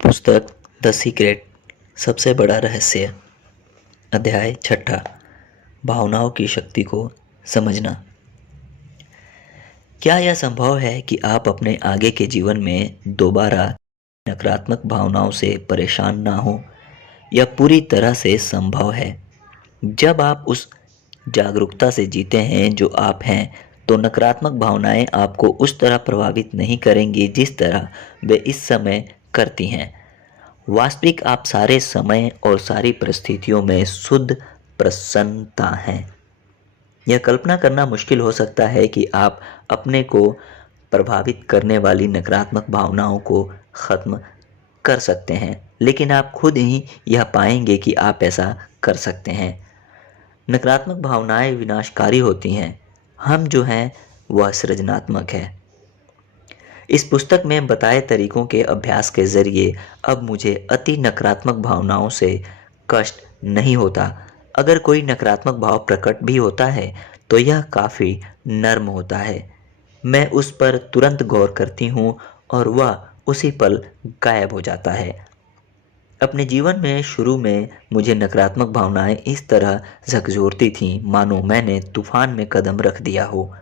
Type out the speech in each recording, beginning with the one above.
पुस्तक the secret, सबसे बड़ा रहस्य, अध्याय छठा, भावनाओं की शक्ति को समझना। क्या यह संभव है कि आप अपने आगे के जीवन में दोबारा नकारात्मक भावनाओं से परेशान ना हो? यह पूरी तरह से संभव है। जब आप उस जागरूकता से जीते हैं जो आप हैं, तो नकारात्मक भावनाएं आपको उस तरह प्रभावित नहीं करेंगी जिस तरह वे इस समय करती हैं। वास्तविक आप सारे समय और सारी परिस्थितियों में शुद्ध प्रसन्नता हैं। यह कल्पना करना मुश्किल हो सकता है कि आप अपने को प्रभावित करने वाली नकारात्मक भावनाओं को खत्म कर सकते हैं, लेकिन आप खुद ही यह पाएंगे कि आप ऐसा कर सकते हैं। नकारात्मक भावनाएं विनाशकारी होती हैं, हम जो हैं वह सृजनात्मक है। इस पुस्तक में बताए तरीकों के अभ्यास के जरिए अब मुझे अति नकारात्मक भावनाओं से कष्ट नहीं होता। अगर कोई नकारात्मक भाव प्रकट भी होता है तो यह काफ़ी नर्म होता है। मैं उस पर तुरंत गौर करती हूँ और वह उसी पल गायब हो जाता है। अपने जीवन में शुरू में मुझे नकारात्मक भावनाएं इस तरह झकझोरती थीं मानो मैंने तूफान में कदम रख दिया हो।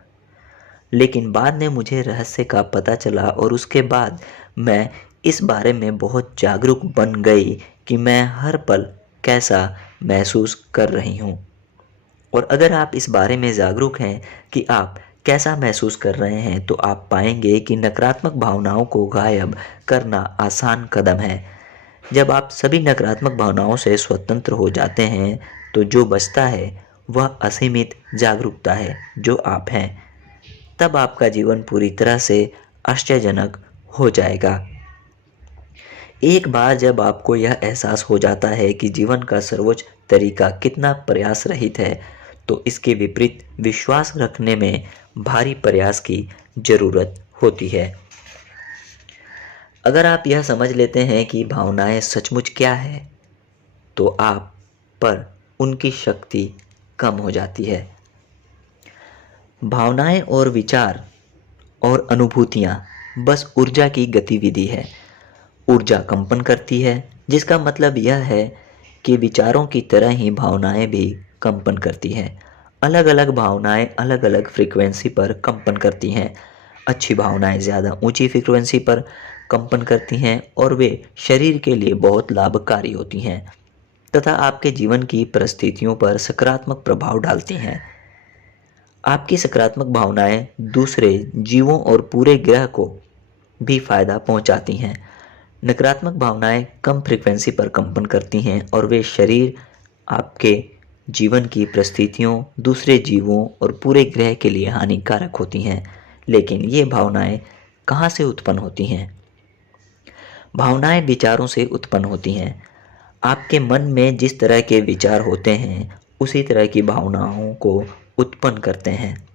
लेकिन बाद में मुझे रहस्य का पता चला और उसके बाद मैं इस बारे में बहुत जागरूक बन गई कि मैं हर पल कैसा महसूस कर रही हूँ। और अगर आप इस बारे में जागरूक हैं कि आप कैसा महसूस कर रहे हैं, तो आप पाएंगे कि नकारात्मक भावनाओं को गायब करना आसान कदम है। जब आप सभी नकारात्मक भावनाओं से स्वतंत्र हो जाते हैं, तो जो बचता है वह असीमित जागरूकता है जो आप हैं। तब आपका जीवन पूरी तरह से आश्चर्यजनक हो जाएगा। एक बार जब आपको यह एहसास हो जाता है कि जीवन का सर्वोच्च तरीका कितना प्रयास रहित है, तो इसके विपरीत विश्वास रखने में भारी प्रयास की जरूरत होती है। अगर आप यह समझ लेते हैं कि भावनाएं सचमुच क्या है, तो आप पर उनकी शक्ति कम हो जाती है। भावनाएं और विचार और अनुभूतियां बस ऊर्जा की गतिविधि है। ऊर्जा कंपन करती है, जिसका मतलब यह है कि विचारों की तरह ही भावनाएं भी कंपन करती हैं। अलग अलग भावनाएं अलग अलग फ्रीक्वेंसी पर कंपन करती हैं। अच्छी भावनाएं ज़्यादा ऊंची फ्रीक्वेंसी पर कंपन करती हैं और वे शरीर के लिए बहुत लाभकारी होती हैं तथा आपके जीवन की परिस्थितियों पर सकारात्मक प्रभाव डालती हैं। आपकी सकारात्मक भावनाएं दूसरे जीवों और पूरे ग्रह को भी फायदा पहुंचाती हैं। नकारात्मक भावनाएं कम फ्रीक्वेंसी पर कंपन करती हैं और वे शरीर, आपके जीवन की परिस्थितियों, दूसरे जीवों और पूरे ग्रह के लिए हानिकारक होती हैं। लेकिन ये भावनाएं कहाँ से उत्पन्न होती हैं? भावनाएं विचारों से उत्पन्न होती हैं। आपके मन में जिस तरह के विचार होते हैं, उसी तरह की भावनाओं को उत्पन्न करते हैं।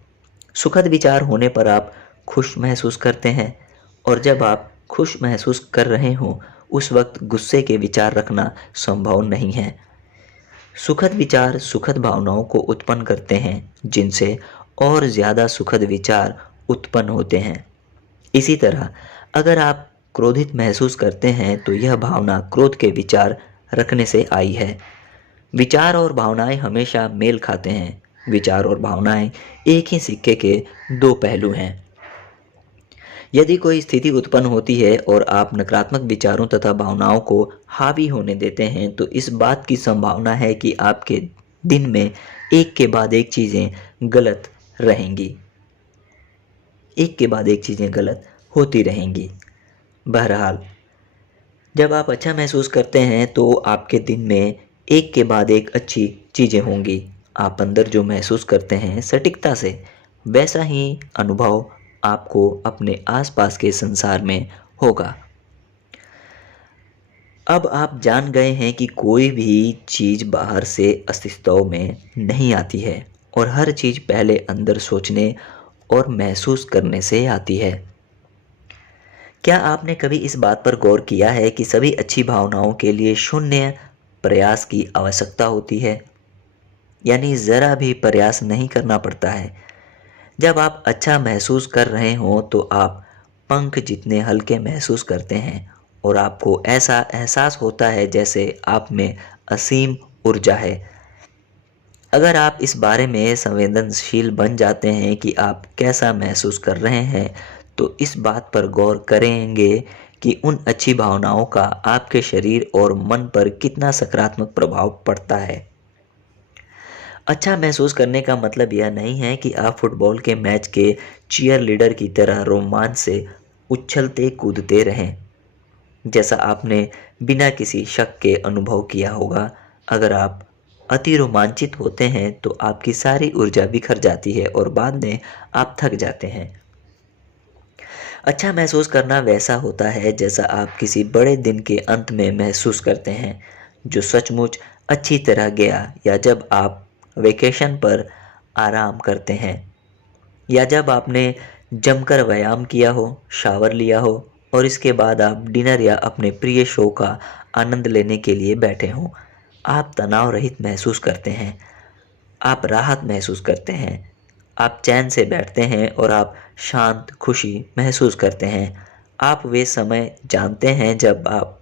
सुखद विचार होने पर आप खुश महसूस करते हैं, और जब आप खुश महसूस कर रहे हों उस वक्त गुस्से के विचार रखना संभव नहीं है। सुखद विचार सुखद भावनाओं को उत्पन्न करते हैं, जिनसे और ज़्यादा सुखद विचार उत्पन्न होते हैं। इसी तरह अगर आप क्रोधित महसूस करते हैं तो यह भावना क्रोध के विचार रखने से आई है। विचार और भावनाएं हमेशा मेल खाते हैं। विचार और भावनाएं एक ही सिक्के के दो पहलू हैं। यदि कोई स्थिति उत्पन्न होती है और आप नकारात्मक विचारों तथा भावनाओं को हावी होने देते हैं, तो इस बात की संभावना है कि आपके दिन में एक के बाद एक चीज़ें गलत रहेंगी। एक के बाद एक चीज़ें गलत होती रहेंगी। बहरहाल, जब आप अच्छा महसूस करते हैं तो आपके दिन में एक के बाद एक अच्छी चीज़ें होंगी। आप अंदर जो महसूस करते हैं सटीकता से, वैसा ही अनुभव आपको अपने आसपास के संसार में होगा। अब आप जान गए हैं कि कोई भी चीज़ बाहर से अस्तित्व में नहीं आती है और हर चीज़ पहले अंदर सोचने और महसूस करने से आती है। क्या आपने कभी इस बात पर गौर किया है कि सभी अच्छी भावनाओं के लिए शून्य प्रयास की आवश्यकता होती है? यानी ज़रा भी प्रयास नहीं करना पड़ता है। जब आप अच्छा महसूस कर रहे हों तो आप पंख जितने हल्के महसूस करते हैं और आपको ऐसा एहसास होता है जैसे आप में असीम ऊर्जा है। अगर आप इस बारे में संवेदनशील बन जाते हैं कि आप कैसा महसूस कर रहे हैं, तो इस बात पर गौर करेंगे कि उन अच्छी भावनाओं का आपके शरीर और मन पर कितना सकारात्मक प्रभाव पड़ता है। अच्छा महसूस करने का मतलब यह नहीं है कि आप फुटबॉल के मैच के चीयर लीडर की तरह रोमांच से उछलते कूदते रहें, जैसा आपने बिना किसी शक के अनुभव किया होगा। अगर आप अति रोमांचित होते हैं तो आपकी सारी ऊर्जा बिखर जाती है और बाद में आप थक जाते हैं। अच्छा महसूस करना वैसा होता है जैसा आप किसी बड़े दिन के अंत में महसूस करते हैं, जो सचमुच अच्छी तरह गया, या जब आप वेकेशन पर आराम करते हैं, या जब आपने जमकर व्यायाम किया हो, शावर लिया हो और इसके बाद आप डिनर या अपने प्रिय शो का आनंद लेने के लिए बैठे हों। आप तनाव रहित महसूस करते हैं, आप राहत महसूस करते हैं, आप चैन से बैठते हैं और आप शांत खुशी महसूस करते हैं। आप वे समय जानते हैं जब आप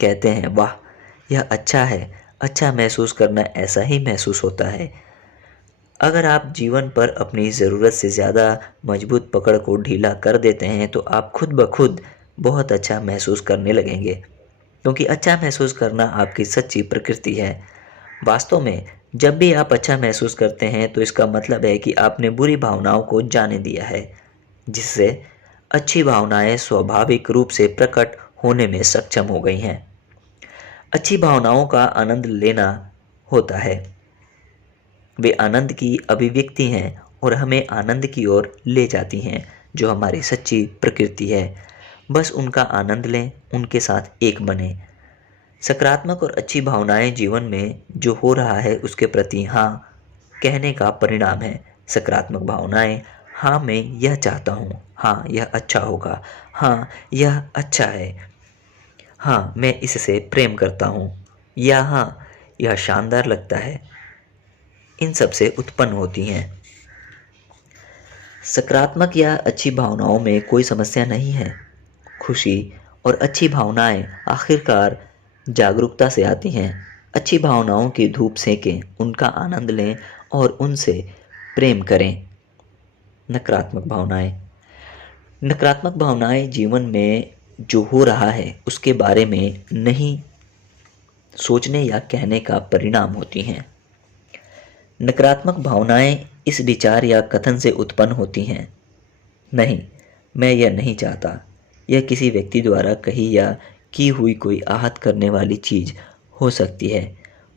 कहते हैं, वाह यह अच्छा है। अच्छा महसूस करना ऐसा ही महसूस होता है। अगर आप जीवन पर अपनी ज़रूरत से ज़्यादा मजबूत पकड़ को ढीला कर देते हैं तो आप खुद ब खुद बहुत अच्छा महसूस करने लगेंगे, क्योंकि अच्छा महसूस करना आपकी सच्ची प्रकृति है। वास्तव में जब भी आप अच्छा महसूस करते हैं तो इसका मतलब है कि आपने बुरी भावनाओं को जाने दिया है, जिससे अच्छी भावनाएं स्वाभाविक रूप से प्रकट होने में सक्षम हो गई हैं। अच्छी भावनाओं का आनंद लेना होता है। वे आनंद की अभिव्यक्ति हैं और हमें आनंद की ओर ले जाती हैं, जो हमारी सच्ची प्रकृति है। बस उनका आनंद लें, उनके साथ एक बने। सकारात्मक और अच्छी भावनाएं जीवन में जो हो रहा है उसके प्रति हाँ कहने का परिणाम है। सकारात्मक भावनाएं, हाँ मैं यह चाहता हूँ, हाँ यह अच्छा होगा, हाँ यह अच्छा है, हाँ मैं इससे प्रेम करता हूँ, या हाँ यह शानदार लगता है, इन सब से उत्पन्न होती हैं। सकारात्मक या अच्छी भावनाओं में कोई समस्या नहीं है। खुशी और अच्छी भावनाएं आखिरकार जागरूकता से आती हैं। अच्छी भावनाओं की धूप सेकें, उनका आनंद लें और उनसे प्रेम करें। नकारात्मक भावनाएं, नकारात्मक भावनाएं जीवन में जो हो रहा है उसके बारे में नहीं सोचने या कहने का परिणाम होती हैं। नकारात्मक भावनाएं इस विचार या कथन से उत्पन्न होती हैं, नहीं मैं यह नहीं चाहता। यह किसी व्यक्ति द्वारा कही या की हुई कोई आहत करने वाली चीज़ हो सकती है।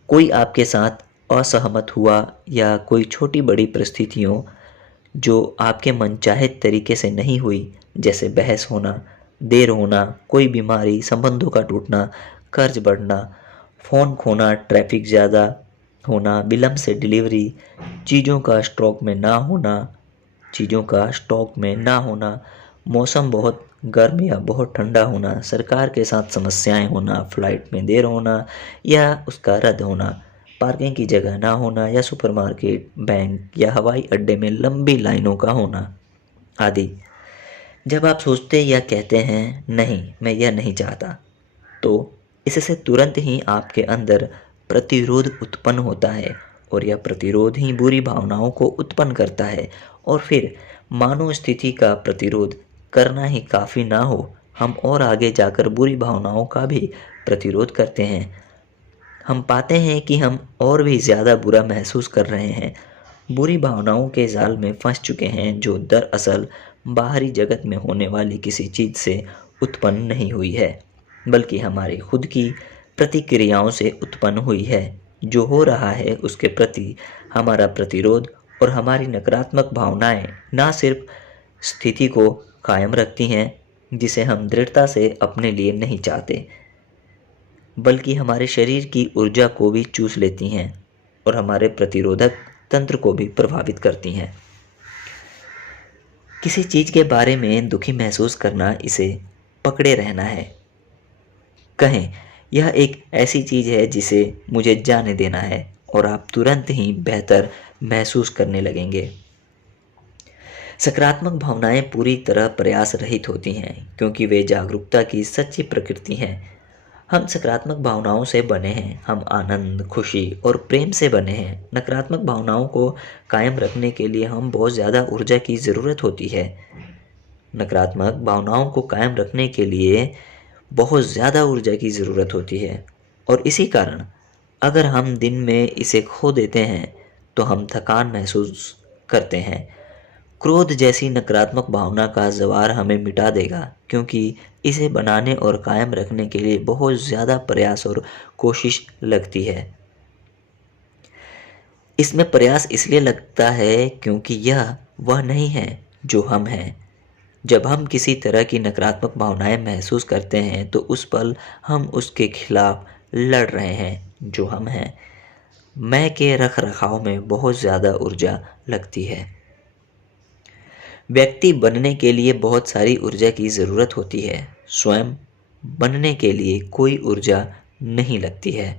कोई आपके साथ असहमत हुआ या कोई छोटी बड़ी परिस्थितियों जो आपके मनचाहे तरीके से नहीं हुई, जैसे बहस होना, देर होना, कोई बीमारी, संबंधों का टूटना, कर्ज बढ़ना, फ़ोन खोना, ट्रैफिक ज़्यादा होना, विलंब से डिलीवरी, चीज़ों का स्टॉक में ना होना, मौसम बहुत गर्म या बहुत ठंडा होना, सरकार के साथ समस्याएं होना, फ्लाइट में देर होना या उसका रद्द होना, पार्किंग की जगह ना होना या सुपरमार्केट, बैंक या हवाई अड्डे में लंबी लाइनों का होना आदि। जब आप सोचते या कहते हैं नहीं मैं यह नहीं चाहता, तो इससे तुरंत ही आपके अंदर प्रतिरोध उत्पन्न होता है और यह प्रतिरोध ही बुरी भावनाओं को उत्पन्न करता है। और फिर मानो स्थिति का प्रतिरोध करना ही काफ़ी ना हो, हम और आगे जाकर बुरी भावनाओं का भी प्रतिरोध करते हैं। हम पाते हैं कि हम और भी ज़्यादा बुरा महसूस कर रहे हैं, बुरी भावनाओं के जाल में फंस चुके हैं, जो दरअसल बाहरी जगत में होने वाली किसी चीज़ से उत्पन्न नहीं हुई है, बल्कि हमारी खुद की प्रतिक्रियाओं से उत्पन्न हुई है। जो हो रहा है उसके प्रति हमारा प्रतिरोध और हमारी नकारात्मक भावनाएं ना सिर्फ स्थिति को कायम रखती हैं जिसे हम दृढ़ता से अपने लिए नहीं चाहते, बल्कि हमारे शरीर की ऊर्जा को भी चूस लेती हैं और हमारे प्रतिरोधक तंत्र को भी प्रभावित करती हैं। किसी चीज़ के बारे में दुखी महसूस करना इसे पकड़े रहना है। कहें यह एक ऐसी चीज़ है जिसे मुझे जाने देना है और आप तुरंत ही बेहतर महसूस करने लगेंगे। सकारात्मक भावनाएं पूरी तरह प्रयास रहित होती हैं क्योंकि वे जागरूकता की सच्ची प्रकृति हैं। हम सकारात्मक भावनाओं से बने हैं, हम आनंद, खुशी और प्रेम से बने हैं। नकारात्मक भावनाओं को कायम रखने के लिए हम बहुत ज़्यादा ऊर्जा की ज़रूरत होती है। नकारात्मक भावनाओं को कायम रखने के लिए बहुत ज़्यादा ऊर्जा की ज़रूरत होती है और इसी कारण अगर हम दिन में इसे खो देते हैं तो हम थकान महसूस करते हैं। क्रोध जैसी नकारात्मक भावना का जवार हमें मिटा देगा क्योंकि इसे बनाने और कायम रखने के लिए बहुत ज़्यादा प्रयास और कोशिश लगती है। इसमें प्रयास इसलिए लगता है क्योंकि यह वह नहीं है जो हम हैं। जब हम किसी तरह की नकारात्मक भावनाएं महसूस करते हैं तो उस पल हम उसके खिलाफ लड़ रहे हैं जो हम हैं। मैं के रख रखाव में बहुत ज़्यादा ऊर्जा लगती है। व्यक्ति बनने के लिए बहुत सारी ऊर्जा की ज़रूरत होती है, स्वयं बनने के लिए कोई ऊर्जा नहीं लगती है।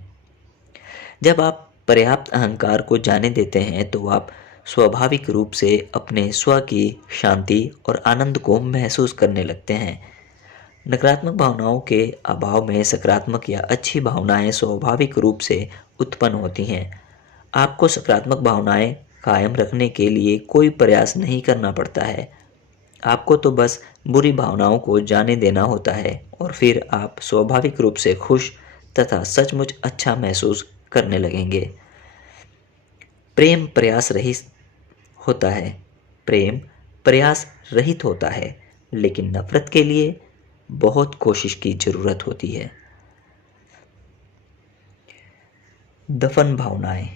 जब आप पर्याप्त अहंकार को जाने देते हैं तो आप स्वाभाविक रूप से अपने स्व की शांति और आनंद को महसूस करने लगते हैं। नकारात्मक भावनाओं के अभाव में सकारात्मक या अच्छी भावनाएं स्वाभाविक रूप से उत्पन्न होती हैं। आपको सकारात्मक भावनाएं कायम रखने के लिए कोई प्रयास नहीं करना पड़ता है। आपको तो बस बुरी भावनाओं को जाने देना होता है और फिर आप स्वाभाविक रूप से खुश तथा सचमुच अच्छा महसूस करने लगेंगे। प्रेम प्रयास रहित होता है। प्रेम प्रयास रहित होता है, लेकिन नफरत के लिए बहुत कोशिश की जरूरत होती है। दफन भावनाएं।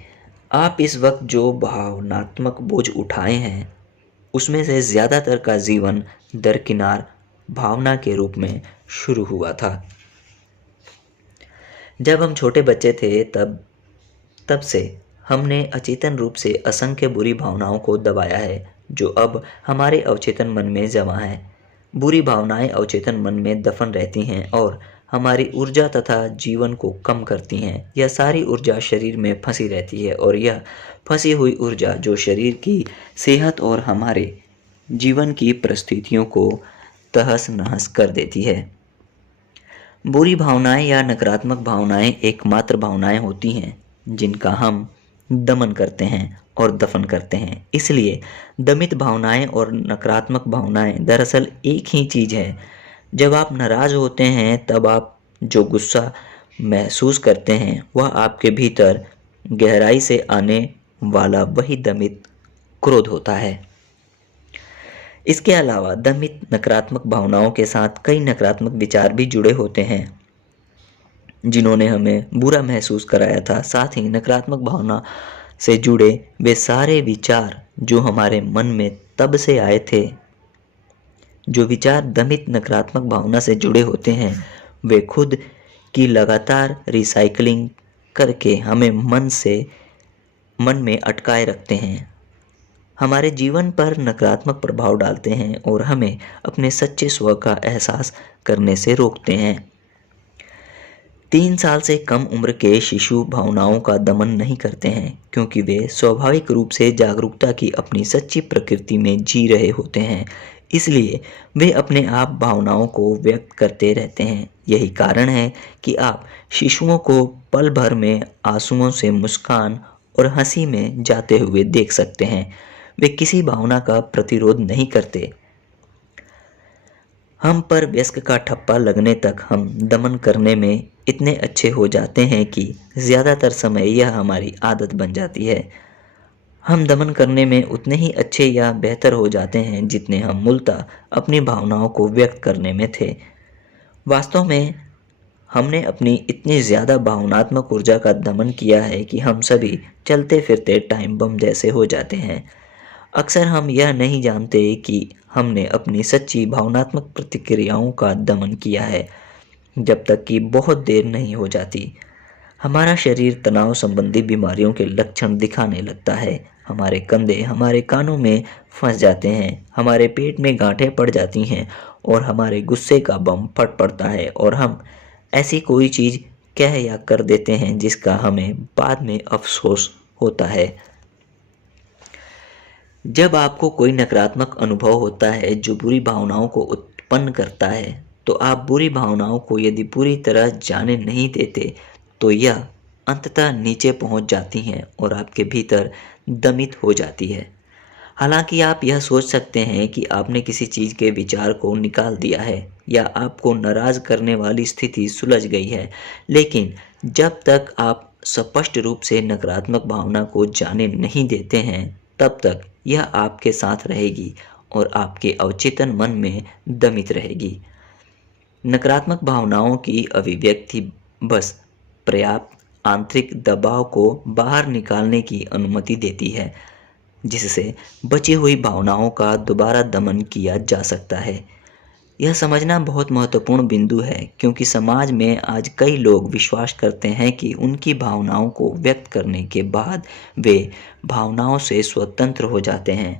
आप इस वक्त जो भावनात्मक बोझ उठाए हैं उसमें से ज़्यादातर का जीवन दरकिनार भावना के रूप में शुरू हुआ था। जब हम छोटे बच्चे थे तब से हमने अचेतन रूप से असंख्य बुरी भावनाओं को दबाया है जो अब हमारे अवचेतन मन में जमा है। बुरी भावनाएं अवचेतन मन में दफन रहती हैं और हमारी ऊर्जा तथा जीवन को कम करती हैं। यह सारी ऊर्जा शरीर में फंसी रहती है और यह फंसी हुई ऊर्जा जो शरीर की सेहत और हमारे जीवन की परिस्थितियों को तहस नहस कर देती है। बुरी भावनाएं या नकारात्मक भावनाएं एकमात्र भावनाएं होती हैं जिनका हम दमन करते हैं और दफन करते हैं। इसलिए दमित भावनाएं और नकारात्मक भावनाएं दरअसल एक ही चीज़ है। जब आप नाराज़ होते हैं तब आप जो गुस्सा महसूस करते हैं वह आपके भीतर गहराई से आने वाला वही दमित क्रोध होता है। इसके अलावा दमित नकारात्मक भावनाओं के साथ कई नकारात्मक विचार भी जुड़े होते हैं जिन्होंने हमें बुरा महसूस कराया था। साथ ही नकारात्मक भावना से जुड़े वे सारे विचार जो हमारे मन में तब से आए थे। जो विचार दमित नकारात्मक भावना से जुड़े होते हैं वे खुद की लगातार रिसाइकलिंग करके हमें मन में अटकाए रखते हैं, हमारे जीवन पर नकारात्मक प्रभाव डालते हैं और हमें अपने सच्चे स्व का एहसास करने से रोकते हैं। 3 साल से कम उम्र के शिशु भावनाओं का दमन नहीं करते हैं क्योंकि वे स्वाभाविक रूप से जागरूकता की अपनी सच्ची प्रकृति में जी रहे होते हैं। इसलिए वे अपने आप भावनाओं को व्यक्त करते रहते हैं। यही कारण है कि आप शिशुओं को पल भर में आंसुओं से मुस्कान और हंसी में जाते हुए देख सकते हैं। वे किसी भावना का प्रतिरोध नहीं करते। हम पर व्यस्क का ठप्पा लगने तक हम दमन करने में इतने अच्छे हो जाते हैं कि ज़्यादातर समय यह हमारी आदत बन जाती है। हम दमन करने में उतने ही अच्छे या बेहतर हो जाते हैं जितने हम मूलतः अपनी भावनाओं को व्यक्त करने में थे। वास्तव में हमने अपनी इतनी ज़्यादा भावनात्मक ऊर्जा का दमन किया है कि हम सभी चलते फिरते टाइम बम जैसे हो जाते हैं। अक्सर हम यह नहीं जानते कि हमने अपनी सच्ची भावनात्मक प्रतिक्रियाओं का दमन किया है जब तक कि बहुत देर नहीं हो जाती। हमारा शरीर तनाव संबंधी बीमारियों के लक्षण दिखाने लगता है। हमारे कंधे हमारे कानों में फंस जाते हैं, हमारे पेट में गांठें पड़ जाती हैं और हमारे गुस्से का बम फट पड़ता है और हम ऐसी कोई चीज़ कह या कर देते हैं जिसका हमें बाद में अफसोस होता है। जब आपको कोई नकारात्मक अनुभव होता है जो बुरी भावनाओं को उत्पन्न करता है, तो आप बुरी भावनाओं को यदि पूरी तरह जाने नहीं देते, तो यह अंततः नीचे पहुंच जाती हैं और आपके भीतर दमित हो जाती है। हालांकि आप यह सोच सकते हैं कि आपने किसी चीज़ के विचार को निकाल दिया है या आपको नाराज करने वाली स्थिति सुलझ गई है, लेकिन जब तक आप स्पष्ट रूप से नकारात्मक भावना को जाने नहीं देते हैं, तब तक यह आपके साथ रहेगी और आपके अवचेतन मन में दमित रहेगी। नकारात्मक भावनाओं की अभिव्यक्ति बस पर्याप्त आंतरिक दबाव को बाहर निकालने की अनुमति देती है, जिससे बची हुई भावनाओं का दोबारा दमन किया जा सकता है। यह समझना बहुत महत्वपूर्ण बिंदु है, क्योंकि समाज में आज कई लोग विश्वास करते हैं कि उनकी भावनाओं को व्यक्त करने के बाद वे भावनाओं से स्वतंत्र हो जाते हैं।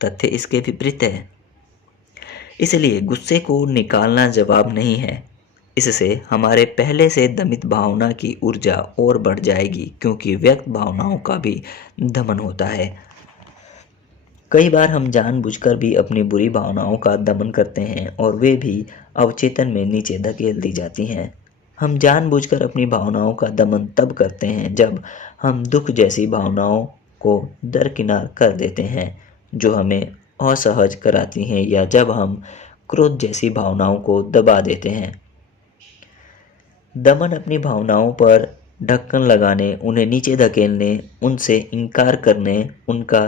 तथ्य इसके विपरीत है। इसलिए गुस्से को निकालना जवाब नहीं है। इससे हमारे पहले से दमित भावना की ऊर्जा और बढ़ जाएगी, क्योंकि व्यक्त भावनाओं का भी दमन होता है। कई बार हम जानबूझकर भी अपनी बुरी भावनाओं का दमन करते हैं और वे भी अवचेतन में नीचे धकेल दी जाती हैं। हम जानबूझकर अपनी भावनाओं का दमन तब करते हैं जब हम दुख जैसी भावनाओं को दरकिनार कर देते हैं जो हमें असहज कराती हैं, या जब हम क्रोध जैसी भावनाओं को दबा देते हैं। दमन अपनी भावनाओं पर ढक्कन लगाने, उन्हें नीचे धकेलने, उनसे इनकार करने, उनका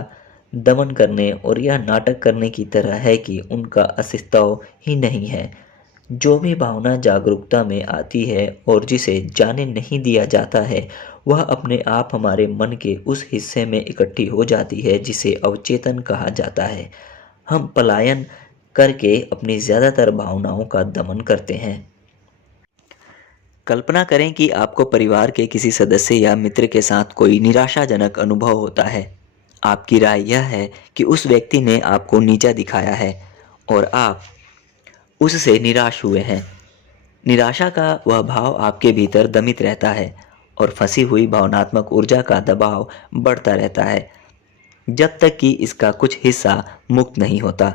दमन करने और यह नाटक करने की तरह है कि उनका अस्तित्व ही नहीं है। जो भी भावना जागरूकता में आती है और जिसे जाने नहीं दिया जाता है, वह अपने आप हमारे मन के उस हिस्से में इकट्ठी हो जाती है जिसे अवचेतन कहा जाता है। हम पलायन करके अपनी ज़्यादातर भावनाओं का दमन करते हैं। कल्पना करें कि आपको परिवार के किसी सदस्य या मित्र के साथ कोई निराशाजनक अनुभव होता है। आपकी राय यह है कि उस व्यक्ति ने आपको नीचा दिखाया है और आप उससे निराश हुए हैं। निराशा का वह भाव आपके भीतर दमित रहता है और फंसी हुई भावनात्मक ऊर्जा का दबाव बढ़ता रहता है जब तक कि इसका कुछ हिस्सा मुक्त नहीं होता।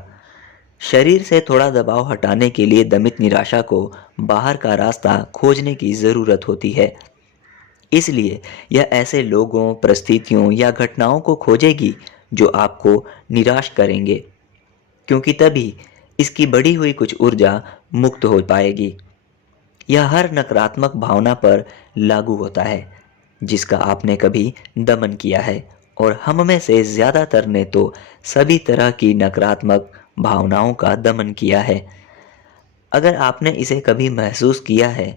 शरीर से थोड़ा दबाव हटाने के लिए दमित निराशा को बाहर का रास्ता खोजने की ज़रूरत होती है। इसलिए यह ऐसे लोगों, परिस्थितियों या घटनाओं को खोजेगी जो आपको निराश करेंगे, क्योंकि तभी इसकी बढ़ी हुई कुछ ऊर्जा मुक्त हो पाएगी। यह हर नकारात्मक भावना पर लागू होता है जिसका आपने कभी दमन किया है, और हम में से ज़्यादातर ने तो सभी तरह की नकारात्मक भावनाओं का दमन किया है। अगर आपने इसे कभी महसूस किया है,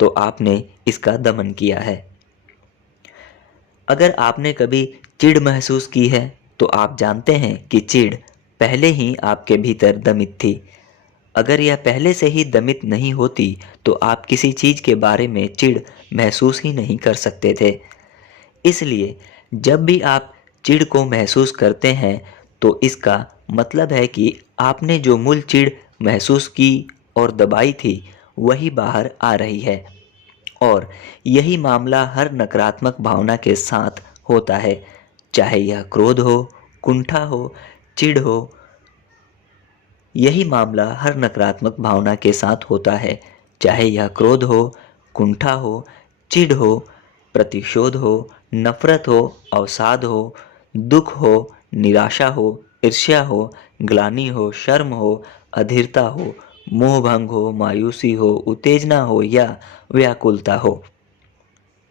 तो आपने इसका दमन किया है। अगर आपने कभी चिढ़ महसूस की है, तो आप जानते हैं कि चिढ़ पहले ही आपके भीतर दमित थी। अगर यह पहले से ही दमित नहीं होती, तो आप किसी चीज़ के बारे में चिढ़ महसूस ही नहीं कर सकते थे। इसलिए जब भी आप चिढ़ को महसूस करते हैं, तो इसका मतलब है कि आपने जो मूल चिढ़ महसूस की और दबाई थी, वही बाहर आ रही है। और यही मामला हर नकारात्मक भावना के साथ होता है, चाहे यह क्रोध हो, कुंठा हो, चिढ़ हो। यही मामला हर नकारात्मक भावना के साथ होता है, चाहे यह क्रोध हो, कुंठा हो, चिढ़ हो, प्रतिशोध हो, नफरत हो, अवसाद हो, दुख हो, निराशा हो, ईर्ष्या हो, ग्लानि हो, शर्म हो, अधीरता हो, मोहभंग हो, मायूसी हो, उत्तेजना हो या व्याकुलता हो।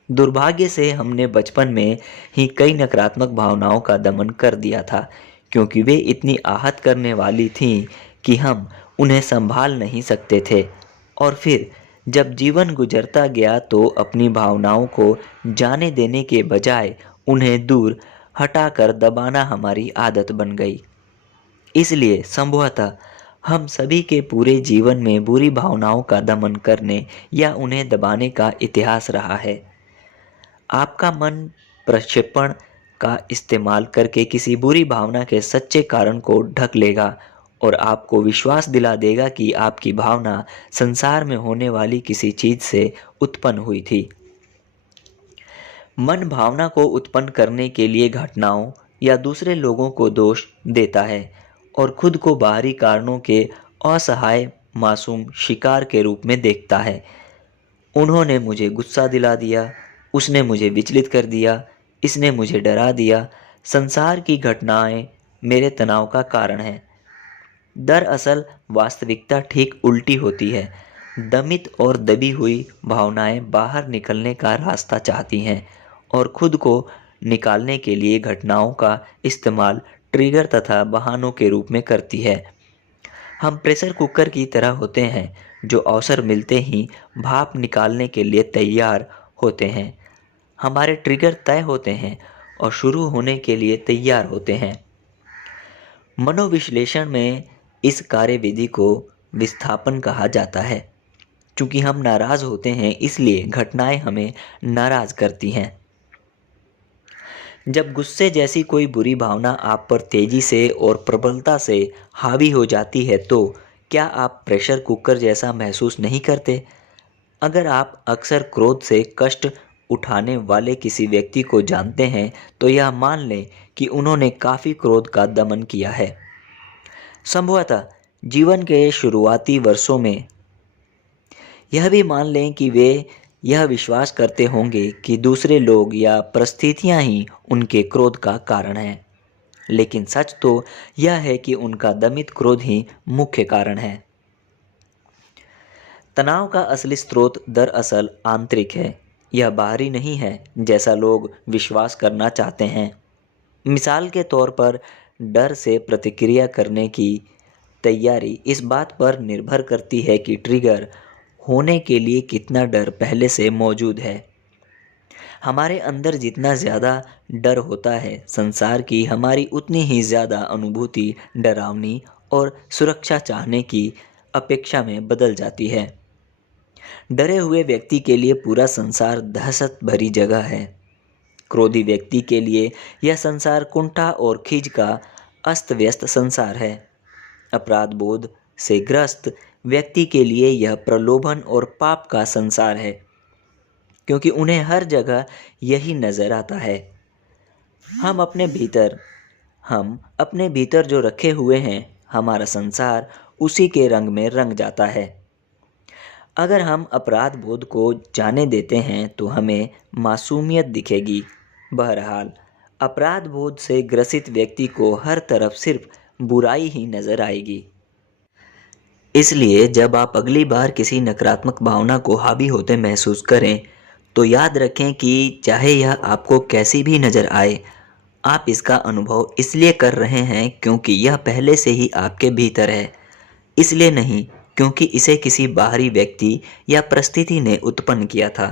दुर्भाग्य से हमने बचपन में ही कई नकारात्मक भावनाओं का दमन कर दिया था, क्योंकि वे इतनी आहत करने वाली थीं कि हम उन्हें संभाल नहीं सकते थे। और फिर जब जीवन गुजरता गया, तो अपनी भावनाओं को जाने देने के बजाय उन्हें दूर हटाकर दबाना हमारी आदत बन गई। इसलिए संभवतः हम सभी के पूरे जीवन में बुरी भावनाओं का दमन करने या उन्हें दबाने का इतिहास रहा है। आपका मन प्रक्षेपण का इस्तेमाल करके किसी बुरी भावना के सच्चे कारण को ढक लेगा और आपको विश्वास दिला देगा कि आपकी भावना संसार में होने वाली किसी चीज़ से उत्पन्न हुई थी। मन भावना को उत्पन्न करने के लिए घटनाओं, या दूसरे लोगों को दोष देता है और खुद को बाहरी कारणों के असहाय मासूम शिकार के रूप में देखता है। उन्होंने मुझे गुस्सा दिला दिया, उसने मुझे विचलित कर दिया, इसने मुझे डरा दिया। संसार की घटनाएं मेरे तनाव का कारण हैं। दरअसल वास्तविकता ठीक उल्टी होती है। दमित और दबी हुई भावनाएं बाहर निकलने का रास्ता चाहती हैं और खुद को निकालने के लिए घटनाओं का इस्तेमाल ट्रिगर तथा बहानों के रूप में करती है। हम प्रेशर कुकर की तरह होते हैं जो अवसर मिलते ही भाप निकालने के लिए तैयार होते हैं। हमारे ट्रिगर तय होते हैं और शुरू होने के लिए तैयार होते हैं। मनोविश्लेषण में इस कार्यविधि को विस्थापन कहा जाता है। चूंकि हम नाराज होते हैं इसलिए घटनाएं हमें नाराज करती हैं। जब गुस्से जैसी कोई बुरी भावना आप पर तेजी से और प्रबलता से हावी हो जाती है तो क्या आप प्रेशर कुकर जैसा महसूस नहीं करते? अगर आप अक्सर क्रोध से कष्ट उठाने वाले किसी व्यक्ति को जानते हैं तो यह मान लें कि उन्होंने काफ़ी क्रोध का दमन किया है। संभवतः जीवन के शुरुआती वर्षों में यह भी मान लें कि वे यह विश्वास करते होंगे कि दूसरे लोग या परिस्थितियां ही उनके क्रोध का कारण हैं। लेकिन सच तो यह है कि उनका दमित क्रोध ही मुख्य कारण है। तनाव का असली स्रोत दरअसल आंतरिक है, यह बाहरी नहीं है जैसा लोग विश्वास करना चाहते हैं। मिसाल के तौर पर डर से प्रतिक्रिया करने की तैयारी इस बात पर निर्भर करती है कि ट्रिगर होने के लिए कितना डर पहले से मौजूद है। हमारे अंदर जितना ज़्यादा डर होता है, संसार की हमारी उतनी ही ज़्यादा अनुभूति डरावनी और सुरक्षा चाहने की अपेक्षा में बदल जाती है। डरे हुए व्यक्ति के लिए पूरा संसार दहशत भरी जगह है। क्रोधी व्यक्ति के लिए यह संसार कुंठा और खिज का अस्त व्यस्त संसार है। अपराध बोध से ग्रस्त व्यक्ति के लिए यह प्रलोभन और पाप का संसार है, क्योंकि उन्हें हर जगह यही नजर आता है। हम अपने भीतर जो रखे हुए हैं, हमारा संसार उसी के रंग में रंग जाता है। अगर हम अपराध बोध को जाने देते हैं तो हमें मासूमियत दिखेगी। बहरहाल अपराध बोध से ग्रसित व्यक्ति को हर तरफ सिर्फ बुराई ही नजर आएगी। इसलिए जब आप अगली बार किसी नकारात्मक भावना को हावी होते महसूस करें तो याद रखें कि चाहे यह आपको कैसी भी नज़र आए, आप इसका अनुभव इसलिए कर रहे हैं क्योंकि यह पहले से ही आपके भीतर है, इसलिए नहीं क्योंकि इसे किसी बाहरी व्यक्ति या परिस्थिति ने उत्पन्न किया था।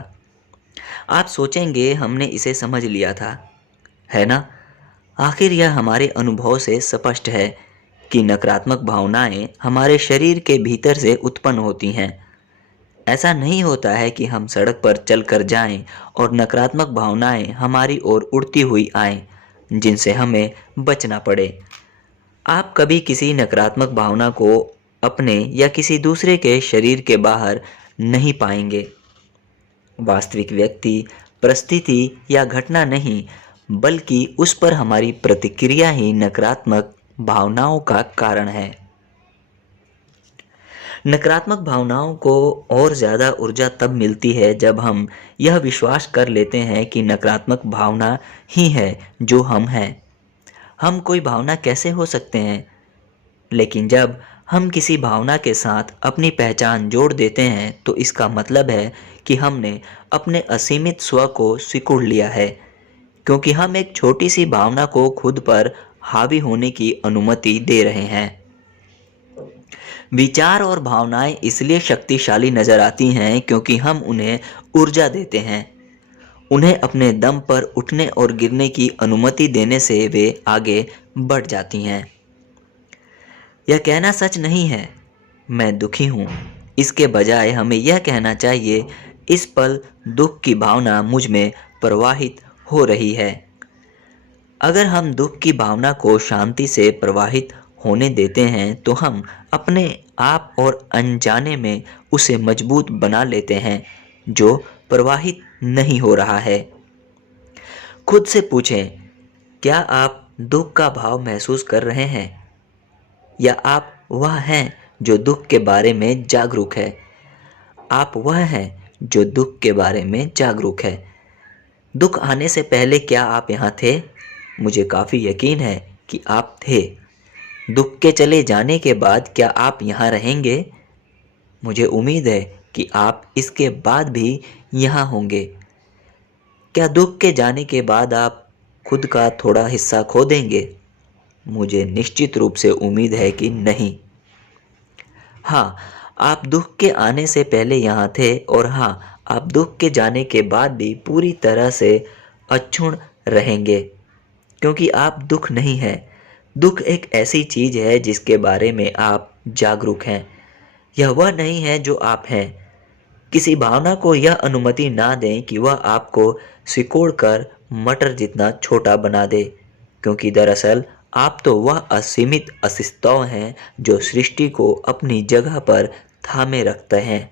आप सोचेंगे हमने इसे समझ लिया था, है ना? आखिर यह हमारे अनुभव से स्पष्ट है कि नकारात्मक भावनाएं हमारे शरीर के भीतर से उत्पन्न होती हैं। ऐसा नहीं होता है कि हम सड़क पर चलकर जाएं और नकारात्मक भावनाएं हमारी ओर उड़ती हुई आएं, जिनसे हमें बचना पड़े। आप कभी किसी नकारात्मक भावना को अपने या किसी दूसरे के शरीर के बाहर नहीं पाएंगे। वास्तविक व्यक्ति, परिस्थिति या घटना नहीं, बल्कि उस पर हमारी प्रतिक्रिया ही नकारात्मक भावनाओं का कारण है। नकारात्मक भावनाओं को और ज़्यादा ऊर्जा तब मिलती है जब हम यह विश्वास कर लेते हैं कि नकारात्मक भावना ही है जो हम हैं। हम कोई भावना कैसे हो सकते हैं? लेकिन जब हम किसी भावना के साथ अपनी पहचान जोड़ देते हैं तो इसका मतलब है कि हमने अपने असीमित स्व को सिकुड़ लिया है, क्योंकि हम एक छोटी सी भावना को खुद पर हावी होने की अनुमति दे रहे हैं। विचार और भावनाएं इसलिए शक्तिशाली नजर आती हैं क्योंकि हम उन्हें ऊर्जा देते हैं। उन्हें अपने दम पर उठने और गिरने की अनुमति देने से वे आगे बढ़ जाती हैं। यह कहना सच नहीं है, मैं दुखी हूँ। इसके बजाय हमें यह कहना चाहिए, इस पल दुख की भावना मुझ में प्रवाहित हो रही है। अगर हम दुख की भावना को शांति से प्रवाहित होने देते हैं तो हम अपने आप और अनजाने में उसे मजबूत बना लेते हैं जो प्रवाहित नहीं हो रहा है। खुद से पूछें, क्या आप दुख का भाव महसूस कर रहे हैं, या आप वह हैं जो दुख के बारे में जागरूक है? आप वह हैं जो दुख के बारे में जागरूक है। दुख आने से पहले क्या आप यहाँ थे? मुझे काफ़ी यकीन है कि आप थे। दुख के चले जाने के बाद क्या आप यहाँ रहेंगे? मुझे उम्मीद है कि आप इसके बाद भी यहाँ होंगे। क्या दुख के जाने के बाद आप खुद का थोड़ा हिस्सा खो देंगे? मुझे निश्चित रूप से उम्मीद है कि नहीं। हाँ, आप दुख के आने से पहले यहाँ थे, और हाँ, आप दुख के जाने के बाद भी पूरी तरह से अक्षुण्ण रहेंगे, क्योंकि आप दुख नहीं हैं। दुख एक ऐसी चीज़ है जिसके बारे में आप जागरूक हैं। यह वह नहीं है जो आप हैं। किसी भावना को यह अनुमति ना दें कि वह आपको सिकोड़कर मटर जितना छोटा बना दे, क्योंकि दरअसल आप तो वह असीमित अस्तित्व हैं जो सृष्टि को अपनी जगह पर थामे रखते हैं।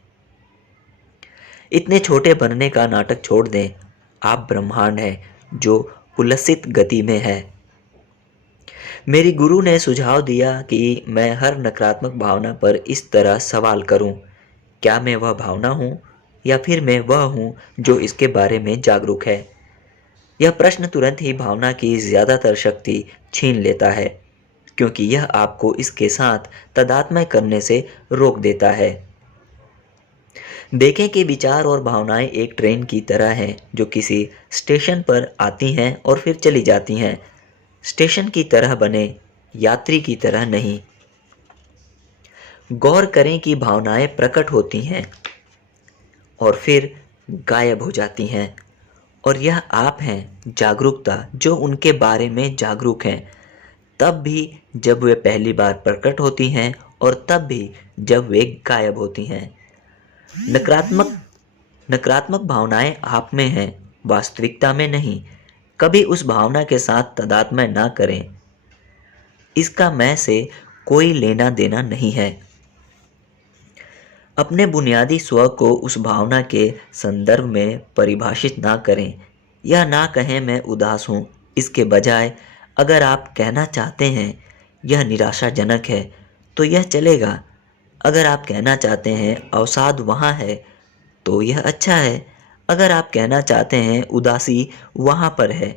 इतने छोटे बनने का नाटक छोड़ दें। आप ब्रह्मांड हैं जो उल्लसित गति में है। मेरी गुरु ने सुझाव दिया कि मैं हर नकारात्मक भावना पर इस तरह सवाल करूं, क्या मैं वह भावना हूं, या फिर मैं वह हूं जो इसके बारे में जागरूक है? यह प्रश्न तुरंत ही भावना की ज़्यादातर शक्ति छीन लेता है, क्योंकि यह आपको इसके साथ तादात्म्य करने से रोक देता है। देखें कि विचार और भावनाएं एक ट्रेन की तरह हैं जो किसी स्टेशन पर आती हैं और फिर चली जाती हैं। स्टेशन की तरह बने, यात्री की तरह नहीं। गौर करें कि भावनाएं प्रकट होती हैं और फिर गायब हो जाती हैं, और यह आप हैं, जागरूकता, जो उनके बारे में जागरूक हैं, तब भी जब वे पहली बार प्रकट होती हैं और तब भी जब वे गायब होती हैं। नकारात्मक नकारात्मक भावनाएं आप में हैं, वास्तविकता में नहीं। कभी उस भावना के साथ तादात्म्य ना करें। इसका मैं से कोई लेना देना नहीं है। अपने बुनियादी स्व को उस भावना के संदर्भ में परिभाषित ना करें, या ना कहें मैं उदास हूँ। इसके बजाय अगर आप कहना चाहते हैं यह निराशाजनक है, तो यह चलेगा। अगर आप कहना चाहते हैं अवसाद वहाँ है, तो यह अच्छा है। अगर आप कहना चाहते हैं उदासी वहाँ पर है,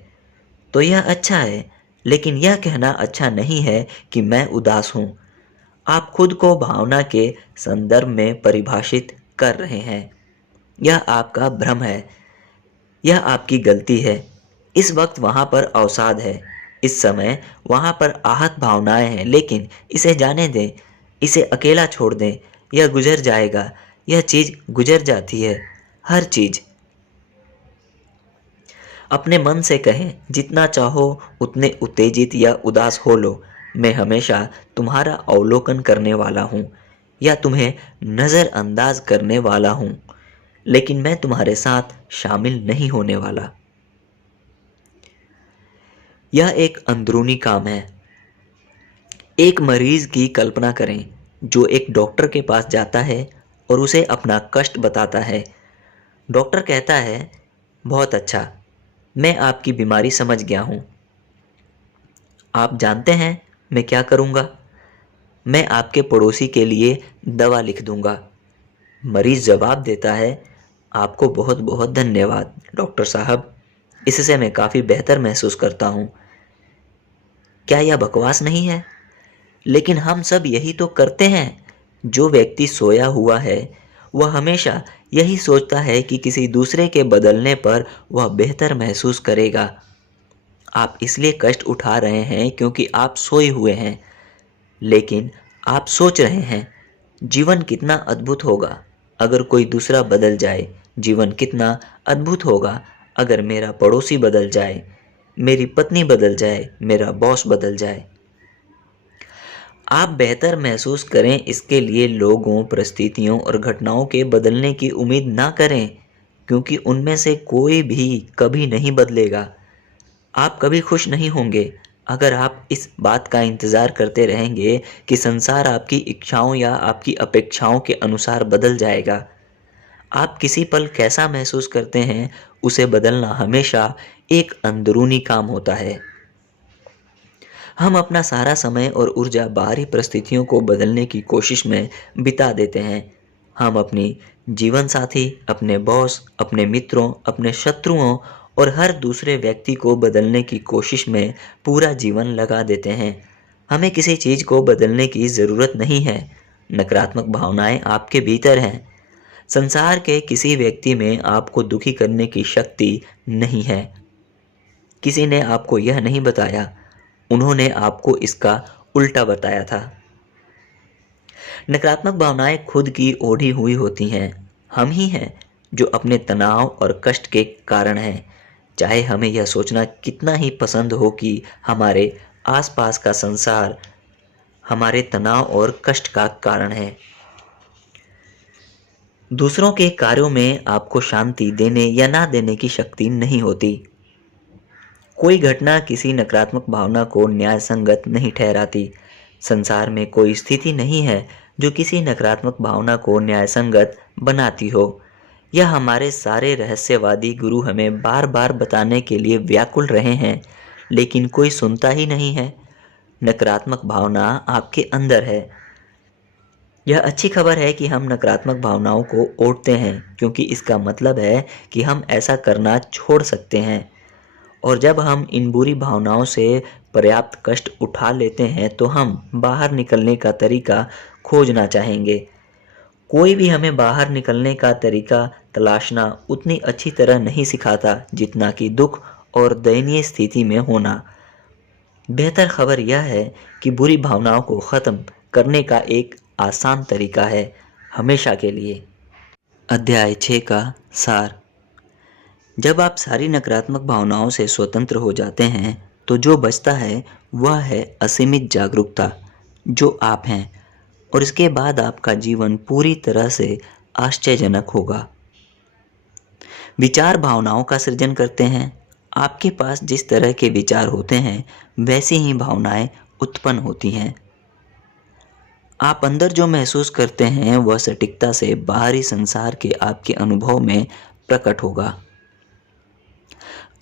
तो यह अच्छा है। लेकिन यह कहना अच्छा नहीं है कि मैं उदास हूँ। आप खुद को भावना के संदर्भ में परिभाषित कर रहे हैं। यह आपका भ्रम है। यह आपकी गलती है। इस वक्त वहाँ पर अवसाद है। इस समय वहाँ पर आहत भावनाएं हैं, लेकिन इसे जाने दें। इसे अकेला छोड़ दें। यह गुजर जाएगा। यह चीज़ गुजर जाती है। हर चीज़। अपने मन से कहें, जितना चाहो उतने उत्तेजित या उदास हो लो, मैं हमेशा तुम्हारा अवलोकन करने वाला हूँ या तुम्हें नज़रअंदाज करने वाला हूँ, लेकिन मैं तुम्हारे साथ शामिल नहीं होने वाला। यह एक अंदरूनी काम है। एक मरीज की कल्पना करें जो एक डॉक्टर के पास जाता है और उसे अपना कष्ट बताता है। डॉक्टर कहता है, बहुत अच्छा, मैं आपकी बीमारी समझ गया हूँ। आप जानते हैं मैं क्या करूँगा? मैं आपके पड़ोसी के लिए दवा लिख दूँगा। मरीज जवाब देता है, आपको बहुत बहुत धन्यवाद डॉक्टर साहब, इससे मैं काफ़ी बेहतर महसूस करता हूँ। क्या यह बकवास नहीं है? लेकिन हम सब यही तो करते हैं। जो व्यक्ति सोया हुआ है वह हमेशा यही सोचता है कि किसी दूसरे के बदलने पर वह बेहतर महसूस करेगा। आप इसलिए कष्ट उठा रहे हैं क्योंकि आप सोए हुए हैं, लेकिन आप सोच रहे हैं, जीवन कितना अद्भुत होगा अगर कोई दूसरा बदल जाए। जीवन कितना अद्भुत होगा अगर मेरा पड़ोसी बदल जाए, मेरी पत्नी बदल जाए, मेरा बॉस बदल जाए। आप बेहतर महसूस करें, इसके लिए लोगों, परिस्थितियों और घटनाओं के बदलने की उम्मीद ना करें, क्योंकि उनमें से कोई भी कभी नहीं बदलेगा। आप कभी खुश नहीं होंगे अगर आप इस बात का इंतज़ार करते रहेंगे कि संसार आपकी इच्छाओं या आपकी अपेक्षाओं के अनुसार बदल जाएगा। आप किसी पल कैसा महसूस करते हैं, उसे बदलना हमेशा एक अंदरूनी काम होता है। हम अपना सारा समय और ऊर्जा बाहरी परिस्थितियों को बदलने की कोशिश में बिता देते हैं। हम अपनी जीवन साथी, अपने बॉस, अपने मित्रों, अपने शत्रुओं और हर दूसरे व्यक्ति को बदलने की कोशिश में पूरा जीवन लगा देते हैं। हमें किसी चीज़ को बदलने की ज़रूरत नहीं है। नकारात्मक भावनाएं आपके भीतर हैं। संसार के किसी व्यक्ति में आपको दुखी करने की शक्ति नहीं है। किसी ने आपको यह नहीं बताया, उन्होंने आपको इसका उल्टा बताया था। नकारात्मक भावनाएं खुद की ओढ़ी हुई होती हैं। हम ही हैं जो अपने तनाव और कष्ट के कारण हैं, चाहे हमें यह सोचना कितना ही पसंद हो कि हमारे आसपास का संसार हमारे तनाव और कष्ट का कारण है। दूसरों के कार्यों में आपको शांति देने या ना देने की शक्ति नहीं होती। कोई घटना किसी नकारात्मक भावना को न्यायसंगत नहीं ठहराती। संसार में कोई स्थिति नहीं है जो किसी नकारात्मक भावना को न्यायसंगत बनाती हो। यह हमारे सारे रहस्यवादी गुरु हमें बार बार बताने के लिए व्याकुल रहे हैं, लेकिन कोई सुनता ही नहीं है। नकारात्मक भावना आपके अंदर है। यह अच्छी खबर है कि हम नकारात्मक भावनाओं को ओढ़ते हैं, क्योंकि इसका मतलब है कि हम ऐसा करना छोड़ सकते हैं। और जब हम इन बुरी भावनाओं से पर्याप्त कष्ट उठा लेते हैं तो हम बाहर निकलने का तरीका खोजना चाहेंगे। कोई भी हमें बाहर निकलने का तरीका तलाशना उतनी अच्छी तरह नहीं सिखाता जितना कि दुख और दयनीय स्थिति में होना। बेहतर खबर यह है कि बुरी भावनाओं को ख़त्म करने का एक आसान तरीका है, हमेशा के लिए। अध्याय 6 का सार। जब आप सारी नकारात्मक भावनाओं से स्वतंत्र हो जाते हैं तो जो बचता है वह है असीमित जागरूकता, जो आप हैं, और इसके बाद आपका जीवन पूरी तरह से आश्चर्यजनक होगा। विचार भावनाओं का सृजन करते हैं। आपके पास जिस तरह के विचार होते हैं वैसी ही भावनाएं उत्पन्न होती हैं। आप अंदर जो महसूस करते हैं वह सटीकता से बाहरी संसार के आपके अनुभव में प्रकट होगा।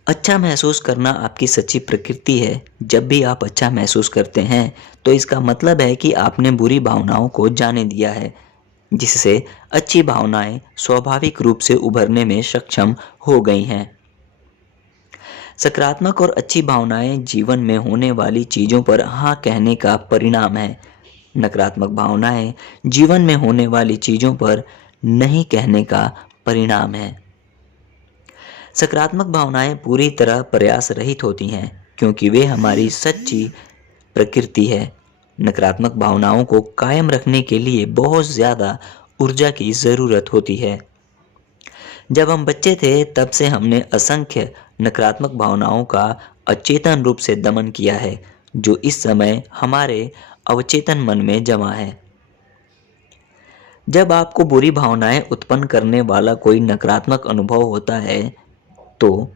अच्छा महसूस करना आपकी सच्ची प्रकृति है। जब भी आप अच्छा महसूस करते हैं तो इसका मतलब है कि आपने बुरी भावनाओं को जाने दिया है, जिससे अच्छी भावनाएं स्वाभाविक रूप से उभरने में सक्षम हो गई हैं। सकारात्मक और अच्छी भावनाएं जीवन में होने वाली चीज़ों पर हाँ कहने का परिणाम है। नकारात्मक भावनाएं जीवन में होने वाली चीज़ों पर नहीं कहने का परिणाम है। सकारात्मक भावनाएं पूरी तरह प्रयास रहित होती हैं, क्योंकि वे हमारी सच्ची प्रकृति है। नकारात्मक भावनाओं को कायम रखने के लिए बहुत ज़्यादा ऊर्जा की ज़रूरत होती है। जब हम बच्चे थे तब से हमने असंख्य नकारात्मक भावनाओं का अचेतन रूप से दमन किया है, जो इस समय हमारे अवचेतन मन में जमा है। जब आपको बुरी भावनाएं उत्पन्न करने वाला कोई नकारात्मक अनुभव होता है तो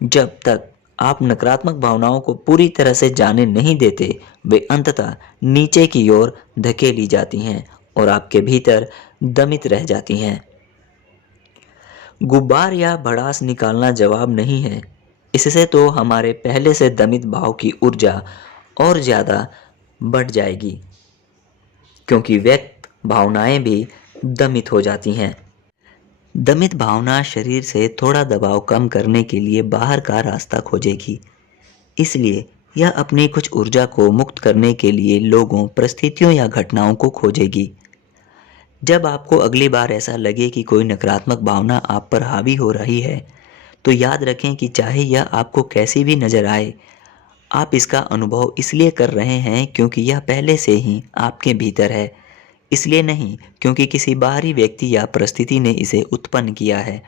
जब तक आप नकारात्मक भावनाओं को पूरी तरह से जाने नहीं देते, वे अंततः नीचे की ओर धकेली जाती हैं और आपके भीतर दमित रह जाती हैं। गुब्बार या भड़ास निकालना जवाब नहीं है। इससे तो हमारे पहले से दमित भाव की ऊर्जा और ज़्यादा बढ़ जाएगी, क्योंकि व्यक्त भावनाएं भी दमित हो जाती हैं। दमित भावना शरीर से थोड़ा दबाव कम करने के लिए बाहर का रास्ता खोजेगी। इसलिए यह अपनी कुछ ऊर्जा को मुक्त करने के लिए लोगों, परिस्थितियों या घटनाओं को खोजेगी। जब आपको अगली बार ऐसा लगे कि कोई नकारात्मक भावना आप पर हावी हो रही है, तो याद रखें कि चाहे यह आपको कैसी भी नजर आए, आप इसका अनुभव इसलिए कर रहे हैं क्योंकि यह पहले से ही आपके भीतर है, इसलिए नहीं क्योंकि किसी बाहरी व्यक्ति या परिस्थिति ने इसे उत्पन्न किया है।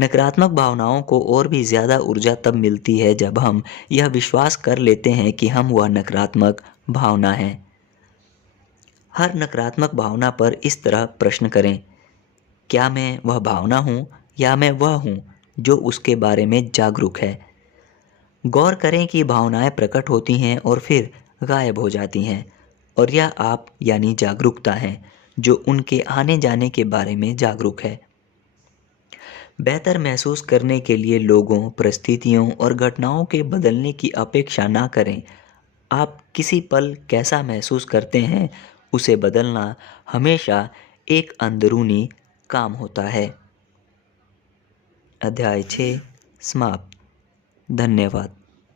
नकारात्मक भावनाओं को और भी ज़्यादा ऊर्जा तब मिलती है जब हम यह विश्वास कर लेते हैं कि हम वह नकारात्मक भावना हैं। हर नकारात्मक भावना पर इस तरह प्रश्न करें, क्या मैं वह भावना हूँ या मैं वह हूँ जो उसके बारे में जागरूक है। गौर करें कि भावनाएं प्रकट होती हैं और फिर गायब हो जाती हैं, और यह आप यानी जागरूकता है जो उनके आने जाने के बारे में जागरूक है। बेहतर महसूस करने के लिए लोगों, परिस्थितियों और घटनाओं के बदलने की अपेक्षा ना करें। आप किसी पल कैसा महसूस करते हैं, उसे बदलना हमेशा एक अंदरूनी काम होता है। अध्याय 6 समाप्त। धन्यवाद।